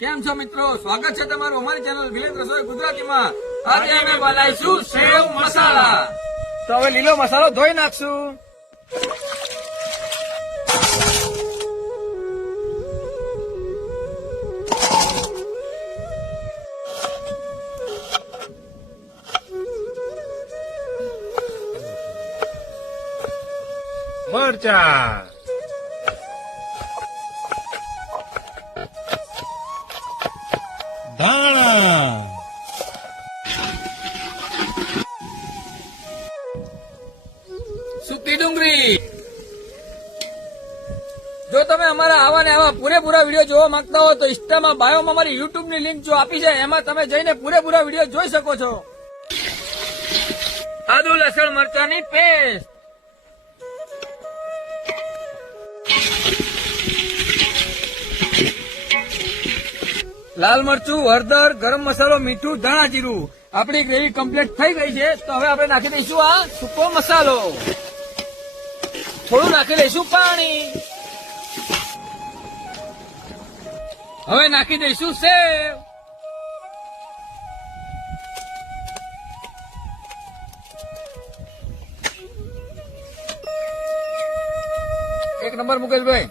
કેમ છો મિત્રો? સ્વાગત છે તમારું અમારી ચેનલ વિલેજ રસોઈ ગુજરાતીમાં. આજે અમે બનાવીશું સેવ મસાલા. તો હવે લીલો મસાલો ધોઈ નાખશું. મરચા, ધાણા, સૂકી ડુંગળી. જો તમે અમારા આવા ને આવા પૂરેપૂરા વિડીયો જોવા માંગતા હો તો ઇન્સ્ટામાં બાયોમાં અમારી યુટ્યુબ ની લિંક જો આપી છે એમાં તમે જઈને પૂરેપૂરા વિડીયો જોઈ શકો છો. આદુ લસણ મરચાની પેસ્ટ, લાલ મરચું, હળદર, ગરમ મસાલો, મીઠું, ધાણા જીરું. આપણી ગ્રેવી કમ્પ્લીટ થઈ ગઈ છે તો હવે આપણે નાખી દઈશું આ સૂકો મસાલો. થોડું નાખી દઈશું પાણી. હવે નાખી દઈશું સેવ. એક નંબર મુકેશભાઈ.